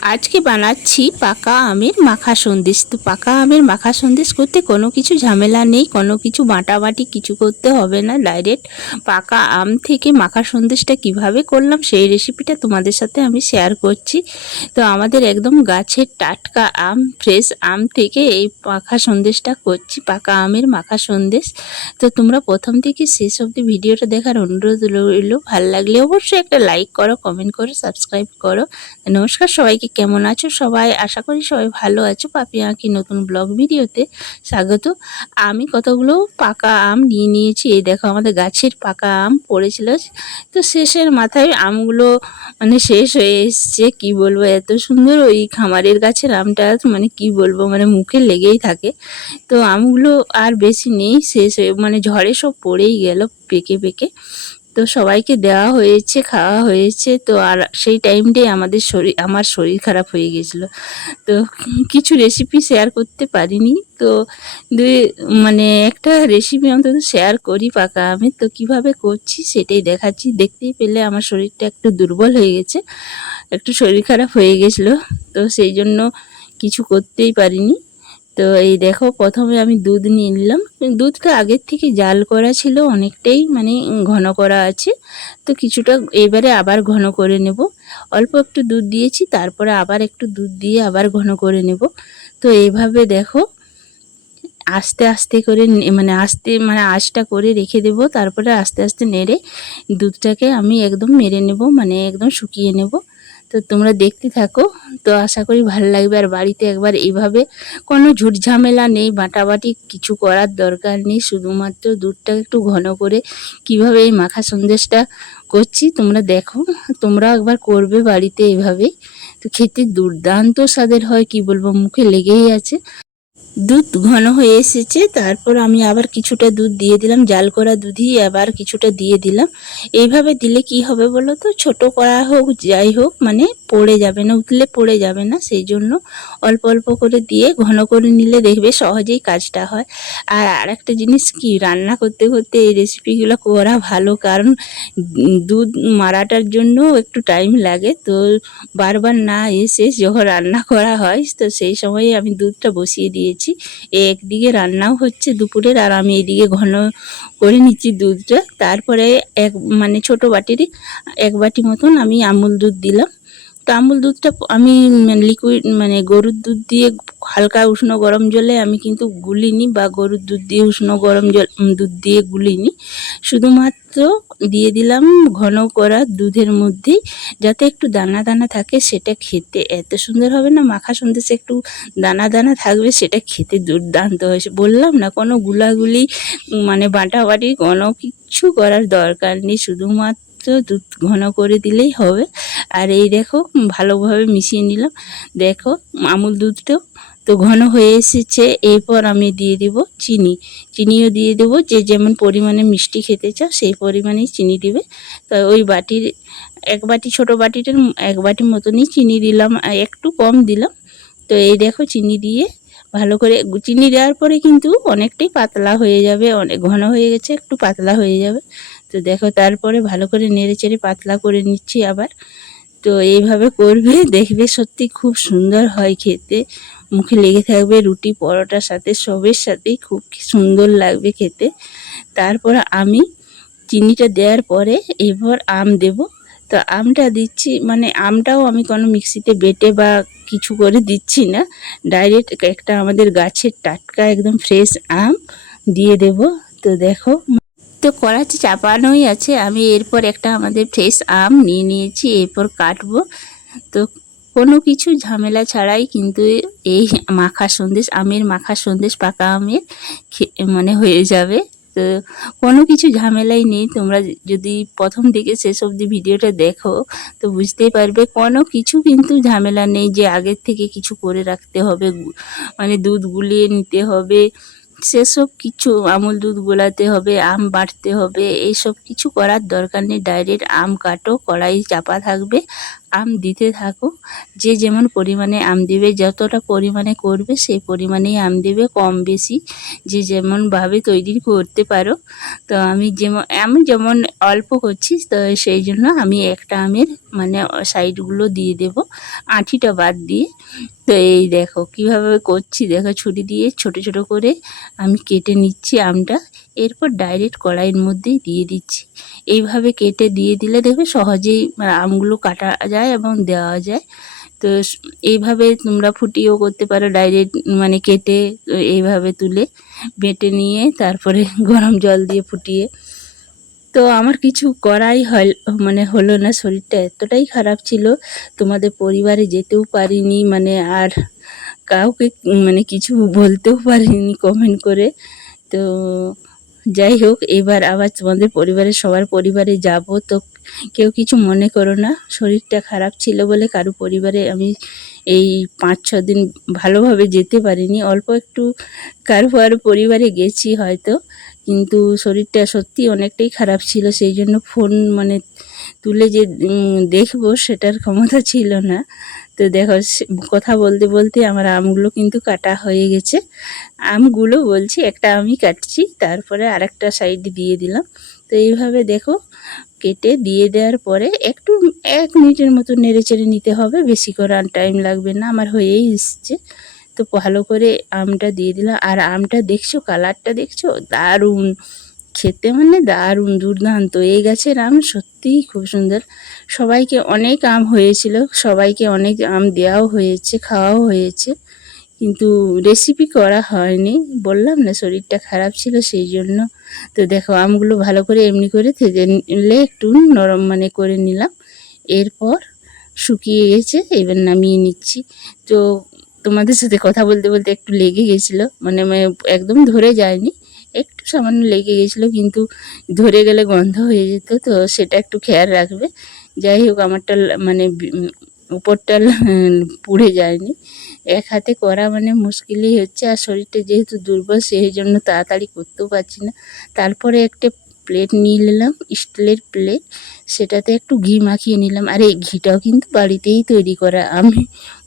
আজকে বানাচ্ছি পাকা আমের মাখা সন্দেশ। তো পাকা আমের মাখা সন্দেশ করতে কোনো কিছু ঝামেলা নেই, কোনো কিছু বাটাবাটি কিছু করতে হবে না। ডাইরেক্ট পাকা আম থেকে মাখা সন্দেশটা কিভাবে করলাম সেই রেসিপিটা তোমাদের সাথে আমি শেয়ার করছি। তো আমাদের একদম গাছের টাটকা আম, ফ্রেশ আম থেকে এই মাখা সন্দেশটা করছি, পাকা আমের মাখা সন্দেশ। তো তোমরা প্রথম থেকে শেষ অবধি ভিডিওটা দেখার অনুরোধ রইল। ভালো লাগলে অবশ্যই একটা লাইক করো, কমেন্ট করো, সাবস্ক্রাইব করো। নমস্কার সবাইকে, কেমন আছো সবাই? আশা করি সবাই ভালো আছো। পাপি আঁকি নতুন ব্লগ ভিডিওতে স্বাগত। আমি কতগুলো পাকা আম নিয়ে নিয়েছি। এই দেখো আমাদের গাছের পাকা আম পড়েছিল, তো শেষের মাথায় আমগুলো মানে শেষ হয়ে এসছে। কি বলবো, এত সুন্দর ওই খামারের গাছের আমটা, মানে কি বলবো, মানে মুখে লেগেই থাকে। তো আমগুলো আর বেশি নেই, শেষ হয়ে মানে ঝড়ে সব পড়েই গেল পেকে পেকে। তো সবাইকে দেওয়া হয়েছে, খাওয়া হয়েছে। তো আর সেই টাইমটাই আমার শরীর খারাপ হয়ে গেছিলো। তো কিছু রেসিপি শেয়ার করতে পারিনি। তো দুই মানে একটা রেসিপি অন্তত শেয়ার করি পাকা আমের। তো কিভাবে করছি সেটাই দেখাচ্ছি। দেখতেই পেলে আমার শরীরটা একটু দুর্বল হয়ে গেছে, একটু শরীর খারাপ হয়ে গেছিলো। তো সেই জন্য কিছু করতেই পারিনি। তো এই দেখো, প্রথমে আমি দুধ নিয়ে নিলাম। দুধটা আগের থেকে জাল করা ছিল, অনেকটাই মানে ঘন করা আছে। তো কিছুটা এবারে আবার ঘন করে নেব। অল্প একটু দুধ দিয়েছি, তারপরে আবার একটু দুধ দিয়ে আবার ঘন করে নেব। তো এইভাবে দেখো আস্তে আস্তে করে মানে আঁচটা করে রেখে দেব। তারপরে আস্তে আস্তে নেড়ে দুধটাকে আমি একদম মেরে নেব, মানে একদম শুকিয়ে নেব। তো তোমরা দেখতে থাকো, তো আশা করি ভালো লাগবে। আর বাড়িতে একবার এইভাবে কোনো ঝুট ঝামেলা নেই, বাটাবাটি কিছু করার দরকার নেই, শুধুমাত্র দুধটা একটু ঘন করে কিভাবে এই মাখা সন্দেশটা করছি তোমরা দেখো। তোমরাও একবার করবে বাড়িতে এইভাবে। তো খেতে দুর্দান্ত স্বাদের হয়, কি বলবো, মুখে লেগেই আছে। দুধ ঘন হয়ে এসেছে, তারপর আমি আবার কিছুটা দুধ দিয়ে দিলাম, জাল করা দুধই আবার কিছুটা দিয়ে দিলাম। এইভাবে দিলে কি হবে বলো তো, ছোট করা হোক যাই হোক মানে পড়ে যাবে না, উতলে পড়ে যাবে না। সেই জন্য অল্প অল্প করে দিয়ে ঘন করে নিলে দেখবে সহজেই কাজটা হয়। আর আরেকটা জিনিস কি, রান্না করতে করতে এই রেসিপিগুলো করা ভালো, কারণ দুধ মারাটার জন্য একটু টাইম লাগে। তো বারবার না এসে যখন রান্না করা হয়, তো সেই সময়ে আমি দুধটা বসিয়ে দিয়েছি। একদিকে রান্নাও হচ্ছে দুপুরের, আর আমি এদিকে ঘন করে নিচ্ছি দুধটা। তারপরে মানে ছোট বাটির 1 বাটি মতন আমি আমুল দুধ দিলাম। তো আমুল দুধটা আমি লিকুইড মানে গরুর দুধ দিয়ে হালকা উষ্ণ গরম জলে আমি কিন্তু গুলিনি, বা গরুর দুধ দিয়ে উষ্ণ গরম দুধ দিয়ে গুলিনি। শুধুমাত্র দিয়ে দিলাম ঘন করা দুধের মধ্যেই, যাতে একটু দানা দানা থাকে। সেটা খেতে এত সুন্দর হবে না, মাখা সন্দেশে একটু দানা দানা থাকবে, সেটা খেতে দুর্দান্ত হয়েছে। বললাম না, কোনো গুলাগুলি মানে বাটাবাটি কোনো কিচ্ছু করার দরকার নেই, শুধুমাত্র দুধ ঘন করে দিলেই হবে। আর এই দেখো ভালোভাবে মিশিয়ে নিলাম। দেখো আমুল দুধটাও তো ঘন হয়ে এসেছে। এরপর আমি দিয়ে দিব চিনি, চিনিও দিয়ে দেবো। যে যেমন পরিমাণে মিষ্টি খেতে চাও সেই পরিমাণেই চিনি দিবে। তো ওই বাটির 1 বাটি, ছোটো বাটিটার 1 বাটি মতনই চিনি দিলাম, আর একটু কম দিলাম। তো এই দেখো চিনি দিয়ে ভালো করে, চিনি দেওয়ার পরে কিন্তু অনেকটাই পাতলা হয়ে যাবে, অনেক ঘন হয়ে গেছে, একটু পাতলা হয়ে যাবে। তো দেখো তারপরে ভালো করে নেড়ে চেড়ে পাতলা করে নিচ্ছি আবার। তো এইভাবে করবে, দেখবে সত্যি খুব সুন্দর হয় খেতে, মুখে লেগে থাকবে। রুটি পরোটার সাথে সবের সাথেই খুব সুন্দর লাগবে খেতে। তারপর আমি চিনিটা দেওয়ার পরে এরপর আম দেব। তো আমটা দিচ্ছি, মানে আমটাও আমি কোনো মিক্সিতে বেটে বা কিছু করে দিচ্ছি না, ডাইরেক্ট একটা আমাদের গাছের টাটকা একদম ফ্রেশ আম দিয়ে দেব। তো দেখো, তো কড়াইতে চাপানোই আছে। আমি এরপর একটা আমাদের ফ্রেশ আম নিয়ে নিয়েছি, এরপর কাটবো। তো কোনো কিছু ঝামেলা ছাড়াই কিন্তু এই মাখা সন্দেশ, আমের মাখা সন্দেশ পাকা আমের মানে হয়ে যাবে। তো কোনো কিছু ঝামেলাই নেই। তোমরা যদি প্রথম থেকে শেষ অবধি ভিডিওটা দেখো তো বুঝতেই পারবে, কোনো কিছু কিন্তু ঝামেলা নেই যে আগের থেকে কিছু করে রাখতে হবে, মানে দুধ গুলিয়ে নিতে হবে, সেসব কিছু, আমুল দুধ গোলাতে হবে, আম বাটতে হবে, এইসব কিছু করার দরকার নেই। ডাইরেক্ট আম কাটো, কড়াই চাপা থাকবে, আম দিতে থাকো। যে যেমন পরিমাণে আম দিবে, যতটা পরিমাণে করবে সেই পরিমাণেই আম দেবে, কম বেশি যে যেমনভাবে তৈরি করতে পারো। তো আমি যেমন অল্প করছি, তো সেই জন্য আমি একটা আমের মানে সাইডগুলো দিয়ে দেব, আঁটিটা বাদ দিয়ে। তো এই দেখো কিভাবে করছি, দেখো ছুরি দিয়ে ছোট ছোট করে আমি কেটে নিচ্ছি আমটা, এরপর ডাইরেক্ট কড়াইয়ের মধ্যেই দিয়ে দিচ্ছি। এইভাবে কেটে দিয়ে দিলে দেখবে সহজেই আমগুলো কাটা যায় এবং দেওয়া যায়। তো এইভাবে তোমরা ফুটিয়েও করতে পারো, ডাইরেক্ট মানে কেটে এইভাবে তুলে বেটে নিয়ে তারপরে গরম জল দিয়ে ফুটিয়ে। তো আমার কিছু করাই হলো না, শরীরটা এতটাই খারাপ ছিল, তোমাদের পরিবারে যেতেও পারিনি, মানে আর কাউকে মানে কিছু বলতেও পারিনি কমেন্ট করে। তো যাই হোক, এবার আবার তোমাদের পরিবারের সবার পরিবারে যাব, তো কেউ কিছু মনে করো না, শরীরটা খারাপ ছিল বলে কারো পরিবারে আমি এই 5-6 দিন ভালোভাবে যেতে পারিনি। অল্প একটু কারো কারো পরিবারে গেছি হয়তো, কিন্তু শরীরটা সত্যি অনেকটাই খারাপ ছিল, সেই জন্য ফোন মানে তুলে যে দেখবো সেটার ক্ষমতা ছিল না। তো দেখো কথা বলতে বলতে আমার আমগুলো কিন্তু কাটা হয়ে গেছে। আমগুলো বলছি, একটা আমি কাটছি, তারপরে আরেকটা সাইড দিয়ে দিলাম। তো এইভাবে দেখো কেটে দিয়ে দেওয়ার পরে একটু 1 মিনিটের মতো নেড়ে চেড়ে নিতে হবে, বেশি করে আর টাইম লাগবে না, আমার হয়েই এসছে। তো ভালো করে আমটা দিয়ে দিলাম, আর আমটা দেখছো, কালারটা দেখছো, দারুণ খেতে, মানে দারুণ দুর্দান্ত। এই গাছের আম সত্যিই খুব সুন্দর। সবাইকে অনেক আম হয়েছিল, সবাইকে অনেক আম দেওয়াও হয়েছে, খাওয়াও হয়েছে, কিন্তু রেসিপি করা হয়নি, বললাম না শরীরটা খারাপ ছিল সেই জন্য। তো দেখো আমগুলো ভালো করে এমনি করে থেকে নিলে একটু নরম মানে করে নিলাম, এরপর শুকিয়ে গেছে, এবার নামিয়ে নিচ্ছি। তো তোমাদের সাথে কথা বলতে বলতে একটু লেগে গেছিলো, মানে একদম ধরে যায়নি, একটু সামান্য লেগে গেছিলো, কিন্তু ধরে গেলে গন্ধ হয়ে যেত, তো সেটা একটু খেয়াল রাখবে। যাই হোক আমারটা মানে উপরটা পুড়ে যায়নি। এক হাতে করা মানে মুশকিলই হচ্ছে, আর শরীরটা যেহেতু দুর্বল সেই জন্য তাড়াতাড়ি করতেও পারছি না। তারপরে একটা প্লেট নিয়ে নিলাম, স্টিলের প্লেট, সেটাতে একটু ঘি মাখিয়ে নিলাম। আর এই ঘিটাও কিন্তু বাড়িতেই তৈরি করা, আমি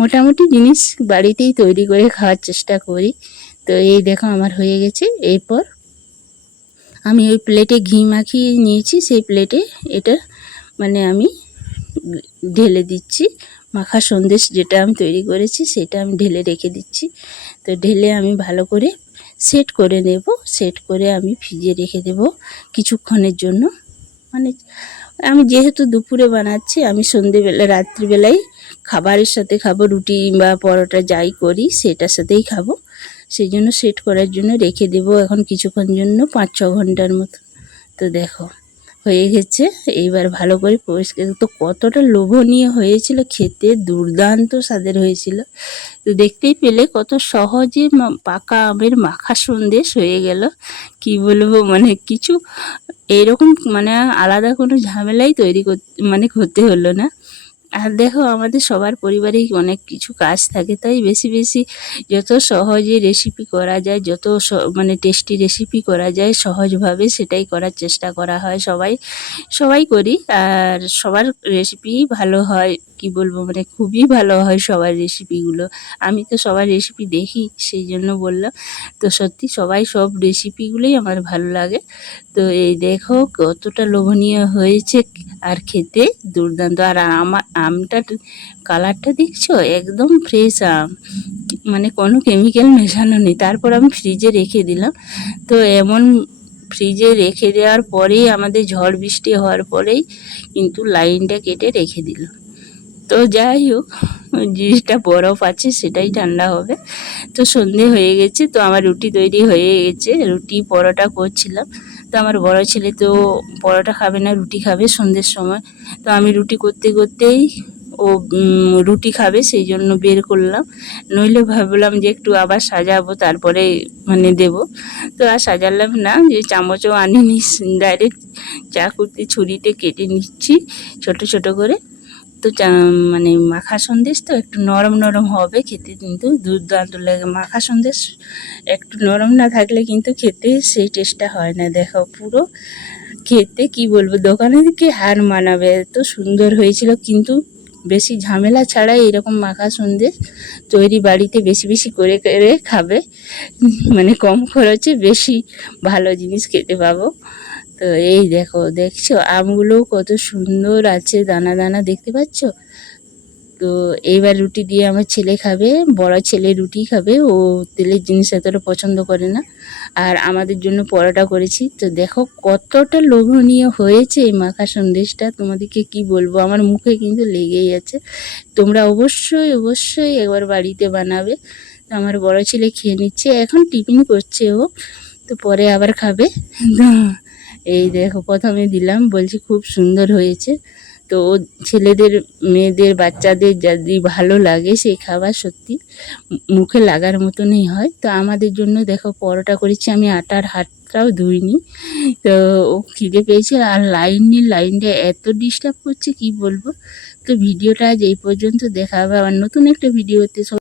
মোটামুটি জিনিস বাড়িতেই তৈরি করে খাওয়ার চেষ্টা করি। তো এই দেখো আমার হয়ে গেছে। এরপর আমি ওই প্লেটে ঘি মাখিয়ে নিয়েছি, সেই প্লেটে এটা মানে আমি ঢেলে দিচ্ছি, মাখা সন্দেশ যেটা আমি তৈরি করেছি সেটা আমি ঢেলে রেখে দিচ্ছি। তো ঢেলে আমি ভালো করে সেট করে নেব, সেট করে আমি ফ্রিজে রেখে দেব কিছুক্ষণের জন্য। মানে আমি যেহেতু দুপুরে বানাচ্ছি, আমি সন্ধেবেলা রাত্রিবেলায় খাবারের সাথে খাবো, রুটি বা পরোটা যাই করি সেটার সাথেই খাবো, সেই জন্য সেট করার জন্য রেখে দেব এখন কিছুক্ষণ জন্য, 5-6 ঘন্টার মতো। তো দেখো হয়ে গেছে, এইবার ভালো করে পরিষ্কার, তো কতটা লোভনীয় হয়েছিল, খেতে দুর্দান্ত স্বাদের হয়েছিল। তো দেখতেই পেলে কত সহজে পাকা আমের মাখা সন্দেশ হয়ে গেল, কি বলবো, মানে কিছু এরকম মানে আলাদা কোনো ঝামেলাই তৈরি করতে মানে করতে হলো না। আর দেখো আমাদের সবার পরিবারেই অনেক কিছু কাজ থাকে, তাই বেশি বেশি যত সহজে রেসিপি করা যায়, যত মানে টেস্টি রেসিপি করা যায় সহজভাবে, সেটাই করার চেষ্টা করা হয়। সবাই করি, আর সবার রেসিপি ভালো হয়, কি বলবো, মানে খুবই ভালো হয় সবার রেসিপিগুলো। আমি তো সবার রেসিপি দেখি সেই জন্য বললাম। তো সত্যি সবাই সব রেসিপিগুলোই আমার ভালো লাগে। তো এই দেখো কতটা লোভনীয় হয়েছে, আর খেতে দুর্দান্ত। আর আমার আমটা কালারটা দেখছো, একদম ফ্রেশ আম, মানে কোনো কেমিক্যাল মেশানো নেই। তারপর আমি ফ্রিজে রেখে দিলাম। তো এমন ফ্রিজে রেখে দেওয়ার পরেই আমাদের ঝড় বৃষ্টি হওয়ার পরেই কিন্তু লাইনটা কেটে রেখে দিল। তো যাই হোক, জিনিসটা বরফ আছে সেটাই ঠান্ডা হবে। তো সন্ধে হয়ে গেছে, তো আমার রুটি তৈরি হয়ে গেছে, রুটি পরোটা করছিলাম। তো আমার বড় ছেলে তো পরোটা খাবে না, রুটি খাবে সন্ধ্যের সময়। তো আমি রুটি করতে করতেই ও রুটি খাবে সেই জন্য বের করলাম, নইলে ভাবলাম যে একটু আবার সাজাবো তারপরে মানে দেব। তো আর সাজালাম না, যে চামচও আনিনি, ডাইরেক্ট চাকুতে ছুরিতে কেটে নিচ্ছি ছোট ছোট করে। তো মানে মাখা সন্দেশ তো একটু নরম নরম হবে, খেতে কিন্তু দুর্দান্ত লাগে। মাখা সন্দেশ একটু নরম না থাকলে কিন্তু খেতে সেই টেস্টটা হয় না। দেখো পুরো খেতে কি বলবো, দোকানে কি হার মানাবে, এত সুন্দর হয়েছিল, কিন্তু বেশি ঝামেলা ছাড়াই এরকম মাখা সন্দেশ তৈরি বাড়িতে বেশি বেশি করে করে খাবে, মানে কম খরচে বেশি ভালো জিনিস খেতে পাবো। তো এই দেখো, দেখছো আমগুলোও কত সুন্দর আছে, দানা দানা দেখতে পাচ্ছ। তো এইবার রুটি দিয়ে আমার ছেলে খাবে, বড় ছেলে রুটি খাবে, ও তেলের জিনিস এতটা পছন্দ করে না। আর আমাদের জন্য পরোটা করেছি। তো দেখো কতটা লোভনীয় হয়েছে এই মাখা সন্দেশটা, তোমাদেরকে কি বলবো, আমার মুখে কিন্তু লেগেই আছে। তোমরা অবশ্যই অবশ্যই একবার বাড়িতে বানাবে। তো আমার বড় ছেলে খেয়ে নিচ্ছে, এখন টিফিন করছে ও, তো পরে আবার খাবে। তো এই দেখো প্রথমে দিলাম, বলছি খুব সুন্দর হয়েছে। তো ছেলেদের, মেয়েদের, বাচ্চাদের যদি ভালো লাগে সেই খাবার সত্যি মুখে লাগার মতনই হয়। তো আমাদের জন্য দেখো পরোটা করেছি, আমি আটার হাতটাও ধুইনি। তো ও খিদে পেয়েছে, আর লাইনটা এত ডিস্টার্ব করছে কি বলবো। তো ভিডিওটা আজ এই পর্যন্ত, দেখা হবে আবার নতুন একটা ভিডিওতে।